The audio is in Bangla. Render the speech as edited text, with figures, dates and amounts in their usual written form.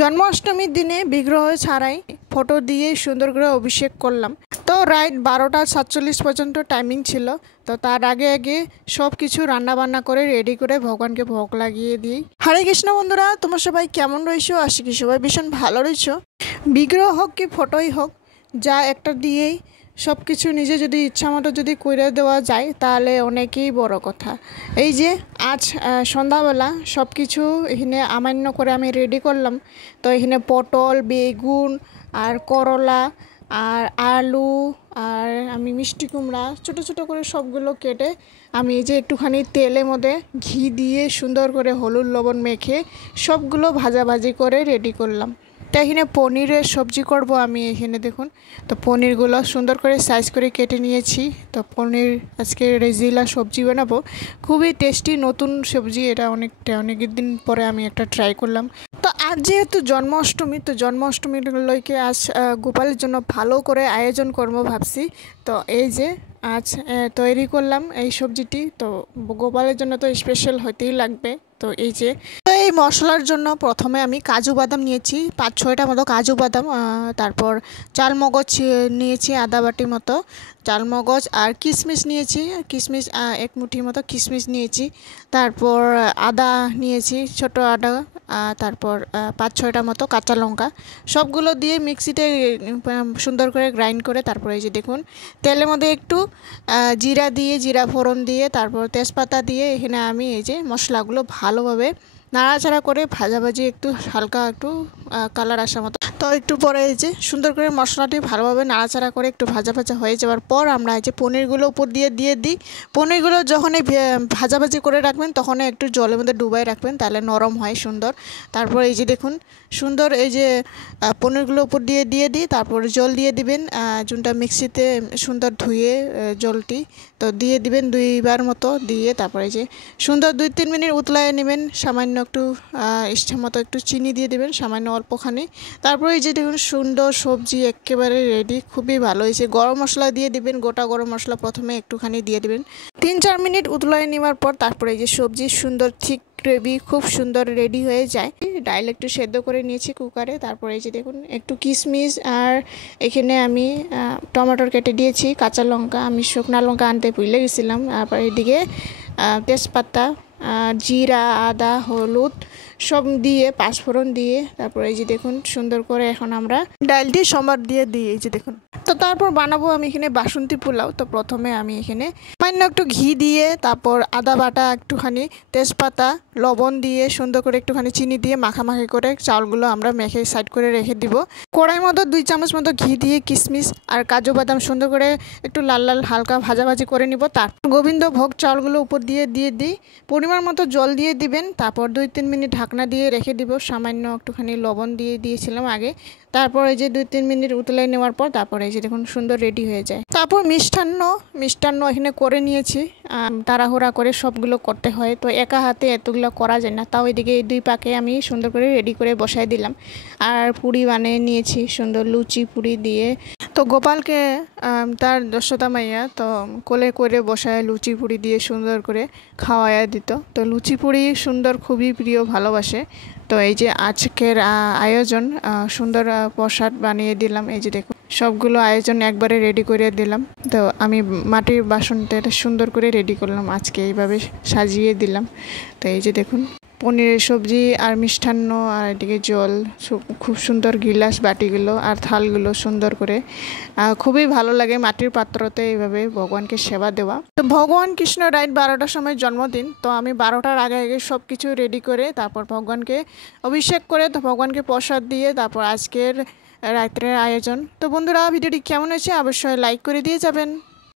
জন্মাষ্টমীর দিনে বিগ্রহ ছাড়াই ফটো দিয়ে সুন্দর করে অভিষেক করলাম। তো রাইট 12:47 পর্যন্ত টাইমিং ছিল। তো তার আগে আগে সব কিছু রান্নাবান্না করে রেডি করে ভগবানকে ভোগ লাগিয়ে দিই। হরে কৃষ্ণ বন্ধুরা, তোমরা সবাই কেমন রয়েছো? আশা করি সবাই ভীষণ ভালো রয়েছো। বিগ্রহ হোক কি ফটোই হোক, যা একটা দিয়েই সব কিছু নিজে যদি ইচ্ছা মতো যদি করে দেওয়া যায় তাহলে অনেকই বড় কথা। এই যে আজ সন্ধ্যাবেলা সব কিছু এখানে আমান্য করে আমি রেডি করলাম। তো এখানে পটল, বেগুন আর করলা আর আলু আর আমি মিষ্টি কুমড়া ছোটো ছোটো করে সবগুলো কেটে আমি এই যে একটুখানি তেলের মধ্যে ঘি দিয়ে সুন্দর করে হলুদ লবণ মেখে সবগুলো ভাজাভাজি করে রেডি করলাম। তো এখানে পনিরের সবজি করব আমি। এখানে দেখুন, তো পনিরগুলো সুন্দর করে সাইজ করে কেটে নিয়েছি। তো পনির আজকে রেজিলা সবজি বানাবো, খুবই টেস্টি নতুন সবজি এটা। অনেক দিন পরে আমি একটা ট্রাই করলাম। তো আজ যেহেতু জন্মাষ্টমী, তো জন্মাষ্টমীগুলোকে আজ গোপালের জন্য ভালো করে আয়োজন করবো ভাবছি। তো এই যে আজ তৈরি করলাম এই সবজিটি। তো গোপালের জন্য তো স্পেশাল হতেই লাগবে। তো এই যে এই মশলার জন্য প্রথমে আমি কাজু বাদাম নিয়েছি 5-6টা মতো কাজু বাদাম, তারপর চালমগজ নিয়েছি আদা বাটি মতো চালমগজ, আর কিশমিশ নিয়েছি কিশমিশ 1 মুঠি মতো কিশমিশ নিয়েছি, তারপর আদা নিয়েছি ছোট আদা, তারপর 5-6টা মতো কাঁচা লঙ্কা, সবগুলো দিয়ে মিক্সিতে সুন্দর করে গ্রাইন্ড করে তারপর এই যে দেখুন তেলের মধ্যে একটু জিরা দিয়ে জিরা ফোড়ন দিয়ে তারপর তেজপাতা দিয়ে এখানে আমি এই যে মশলাগুলো ভালোভাবে নাড়াচাড়া করে ভাজাভাজি একটু হালকা একটু কালার আসা মতো। তো একটু পরে এই যে সুন্দর করে মশলাটি ভালোভাবে নাড়াচাড়া করে একটু ভাজা হয়ে যাওয়ার পর আমরা এই যে পনিরগুলো উপর দিয়ে দিই। পনিরগুলো যখনই ভাজাভাজি করে রাখবেন তখনই একটু জলের মধ্যে ডুবাই রাখবেন, তাহলে নরম হয় সুন্দর। তারপর এই যে দেখুন সুন্দর এই যে পনিরগুলো উপর দিয়ে দিই, তারপর জল দিয়ে দিবেন, চুনটা মিক্সিতে সুন্দর ধুয়ে জলটি তো দিয়ে দিবেন 2বার মতো দিয়ে তারপরে যে সুন্দর 2-3 মিনিট উতলায় নেবেন। সামান্য একটু ইচ্ছা মতো একটু চিনি দিয়ে দেবেন সামান্য অল্পখানি। তারপরে এই যে দেখুন সুন্দর সবজি একেবারে রেডি, খুবই ভালো হয়েছে। গরম মশলা দিয়ে দিবেন, গোটা গরম মশলা প্রথমে একটুখানি দিয়ে দিবেন। 3-4 মিনিট উতলায় নেওয়ার পর তারপরে এই যে সবজি সুন্দর ঠিক গ্রেভি খুব সুন্দর রেডি হয়ে যায়। ডাল একটু সেদ্ধ করে নিয়েছি কুকারে। তারপরে এই যে দেখুন একটু কিশমিশ আর এখানে আমি টমেটোর কেটে দিয়েছি, কাঁচা লঙ্কা আমি শুকনো লঙ্কা আনতে ভুলে গেছিলাম। তারপর এদিকে তেজপাতা, জিরা, আদা, হলুদ সব দিয়ে পাঁচফোড়ন দিয়ে তারপর এই যে দেখুন সুন্দর করে এখন আমরা ডালটি সম্বার দিয়ে দিই। এই যে দেখুন, তো তারপর বানাবো আমি এখানে বাসন্তী পোলাও। তো প্রথমে আমি এখানে সামান্য একটু ঘি দিয়ে তারপর আদা বাটা একটুখানি তেজপাতা লবণ দিয়ে সুন্দর করে একটুখানি চিনি দিয়ে মাখামাখি করে চাউলগুলো আমরা মেখে সাইড করে রেখে দিব। কড়াই মতো 2 চামচ মতো ঘি দিয়ে কিশমিশ আর কাজু বাদাম সুন্দর করে একটু লাল লাল হালকা ভাজাভাজি করে নিব। তারপর গোবিন্দ ভোগ চাউলগুলো উপর দিয়ে দিই, পরিমাণ মতো জল দিয়ে দিবেন। তারপর 2-3 মিনিট ঢাকনা দিয়ে রেখে দিব, সামান্য একটুখানি লবণ দিয়ে দিয়েছিলাম আগে। তারপর এই যে 2-3 মিনিট উতলাই নেওয়ার পর তারপরে এই যে দেখুন সুন্দর রেডি হয়ে যায়। তারপর মিষ্টান্ন এখানে করে নিয়েছি, তাড়াহুড়া করে সবগুলো করতে হয়, তো একা হাতে এতগুলো করা যায় না। তাও এদিকে এই 2 পাকে আমি সুন্দর করে রেডি করে বসাই দিলাম। আর পুরি বানিয়ে নিয়েছি সুন্দর লুচি পুরি দিয়ে। তো গোপালকে তার দশটা মাইয়া তো কোলে করে বসায় লুচি পুরি দিয়ে সুন্দর করে খাওয়াইয়া দিত। তো লুচি পুরি সুন্দর খুবই প্রিয়, ভালোবাসে। তো এই যে আজকের আয়োজন সুন্দর প্রসাদ বানিয়ে দিলাম। এই যে দেখুন সবগুলো আয়োজন একবারে রেডি করে দিলাম। তো আমি মাটির বাসনটা সুন্দর করে রেডি করলাম, আজকে এইভাবে সাজিয়ে দিলাম। তো এই যে দেখুন পনিরের সবজি আর মিষ্টান্ন আর এদিকে জল, খুব সুন্দর গিলাস বাটিগুলো আর থালগুলো সুন্দর করে, খুবই ভালো লাগে মাটির পাত্রতে এইভাবে ভগবানকে সেবা দেওয়া। তো ভগবান কৃষ্ণ রাইট 12টার সময় জন্মদিন। তো আমি 12টার আগে সব কিছু রেডি করে তারপর ভগবানকে অভিষেক করে তো ভগবানকে প্রসাদ দিয়ে তারপর আজকের রাত্রের আয়োজন। তো বন্ধুরা ভিডিওটি কেমন হয়েছে অবশ্যই লাইক করে দিয়ে যাবেন।